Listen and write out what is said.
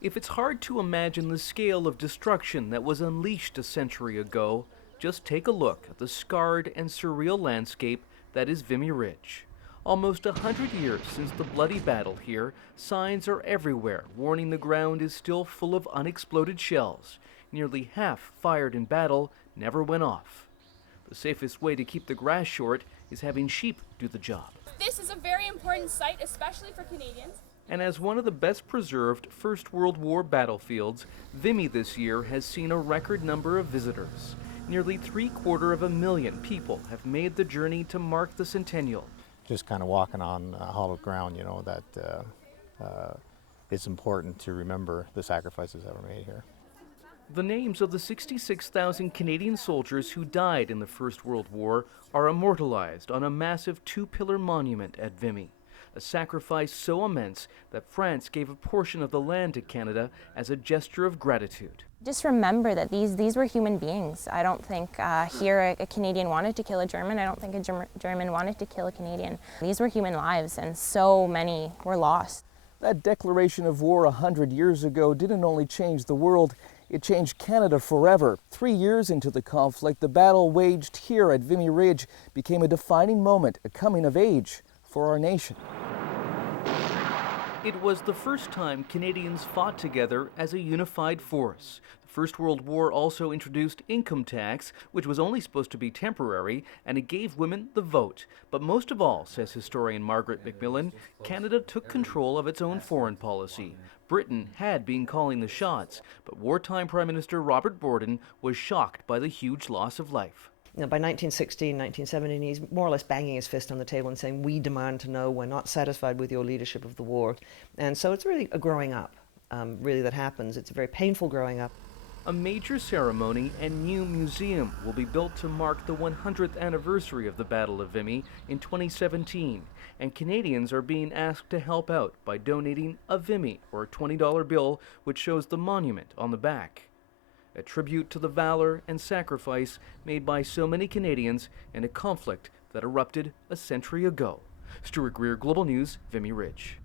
If it's hard to imagine the scale of destruction that was unleashed a century ago, just take a look at the scarred and surreal landscape that is Vimy Ridge. Almost 100 years since the bloody battle here, signs are everywhere warning the ground is still full of unexploded shells. Nearly half fired in battle never went off. The safest way to keep the grass short is having sheep do the job. This is a very important site, especially for Canadians. And as one of the best preserved First World War battlefields, Vimy this year has seen a record number of visitors. Nearly 750,000 people have made the journey to mark the centennial. Just kind of walking on hallowed ground, you know, that it's important to remember the sacrifices that were made here. The names of the 66,000 Canadian soldiers who died in the First World War are immortalized on a massive 2-pillar monument at Vimy. A sacrifice so immense that France gave a portion of the land to Canada as a gesture of gratitude. Just remember that these were human beings. I don't think here a Canadian wanted to kill a German. I don't think a German wanted to kill a Canadian. These were human lives, and so many were lost. That declaration of war 100 years ago didn't only change the world, it changed Canada forever. 3 years into the conflict, the battle waged here at Vimy Ridge became a defining moment, a coming of age for our nation. It was the first time Canadians fought together as a unified force. The First World War also introduced income tax, which was only supposed to be temporary, and it gave women the vote. But most of all, says historian Margaret McMillan, Canada took control of its own foreign policy. Britain had been calling the shots, but wartime Prime Minister Robert Borden was shocked by the huge loss of life. You know, by 1916, 1917, he's more or less banging his fist on the table and saying, we demand to know, we're not satisfied with your leadership of the war. And so it's really a growing up, really, that happens. It's a very painful growing up. A major ceremony and new museum will be built to mark the 100th anniversary of the Battle of Vimy in 2017, and Canadians are being asked to help out by donating a Vimy or a $20 bill which shows the monument on the back. A tribute to the valor and sacrifice made by so many Canadians in a conflict that erupted a century ago. Stuart, Greer, Global News, Vimy Ridge.